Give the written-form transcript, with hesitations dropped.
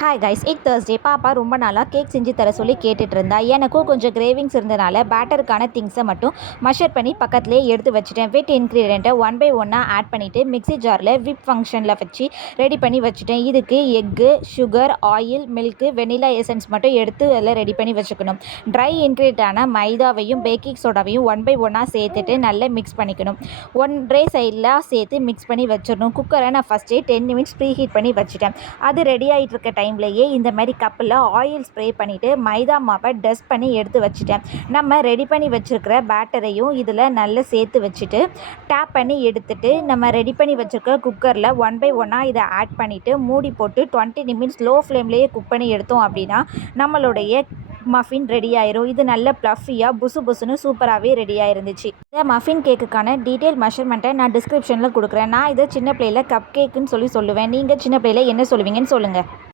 Hi guys, இக் Thursday பாப்பா ரொம்ப நாளாக கேக் செஞ்சு தர சொல்லி கேட்டுட்டு இருந்தா. எனக்கும் கொஞ்சம் கிரேவிங்ஸ் இருந்தனால பேட்டருக்கான திங்ஸை மட்டும் மெஷர் பண்ணி பக்கத்துலேயே எடுத்து வச்சுட்டேன். வெட் இன்க்ரீடியண்ட்டை ஒன் பை ஒன்னாக ஆட் பண்ணிவிட்டு மிக்ஸி ஜாரில் விப் ஃபங்க்ஷனில் வச்சு ரெடி பண்ணி வச்சுட்டேன். இதுக்கு egg, sugar, oil, milk, vanilla essence மட்டும் எடுத்து அதில் ரெடி பண்ணி வச்சுக்கணும். ட்ரை இன்க்ரீடியண்டான மைதாவையும் பேக்கிங் சோடாவையும் ஒன் பை ஒன்னாக சேர்த்துட்டு நல்லா மிக்ஸ் பண்ணிக்கணும். ஒன்றே சைடில் சேர்த்து மிக்ஸ் பண்ணி வச்சிடணும். குக்கரை நான் ஃபஸ்ட்டே 10 நிமிட்ஸ் ப்ரீ ஹீட் பண்ணி வச்சுட்டேன். அது ரெடி ஆகிட்டு இருக்க டைம்லேயே இந்த மாதிரி கப்பில் ஆயில் ஸ்ப்ரே பண்ணிவிட்டு மைதா மாவை டஸ்ட் பண்ணி எடுத்து வச்சுட்டேன். நம்ம ரெடி பண்ணி வச்சுருக்கிற பேட்டரையும் இதில் நல்லா சேர்த்து வச்சுட்டு டேப் பண்ணி எடுத்துட்டு நம்ம ரெடி பண்ணி வச்சுருக்க குக்கரில் ஒன் பை ஒன்னாக இதை ஆட் பண்ணிவிட்டு மூடி போட்டு 20 நிமிட்ஸ் லோ ஃப்ளேம்லேயே குக் பண்ணி எடுத்தோம் அப்படின்னா நம்மளுடைய மஃபின் ரெடி ஆயிரும். இது நல்ல ப்ளஃபியாக புசு புசுன்னு சூப்பராகவே ரெடியாக இருந்துச்சு. இந்த மஃபின் கேக்குக்கான டீட்டெயில் மெஷர்மெண்ட்டை நான் டிஸ்கிரிப்ஷனில் கொடுக்குறேன். நான் இதை சின்ன பிள்ளையில் கப் கேக்குன்னு சொல்லுவேன். நீங்கள் சின்ன பிள்ளையில் என்ன சொல்லுவீங்கன்னு சொல்லுங்கள்.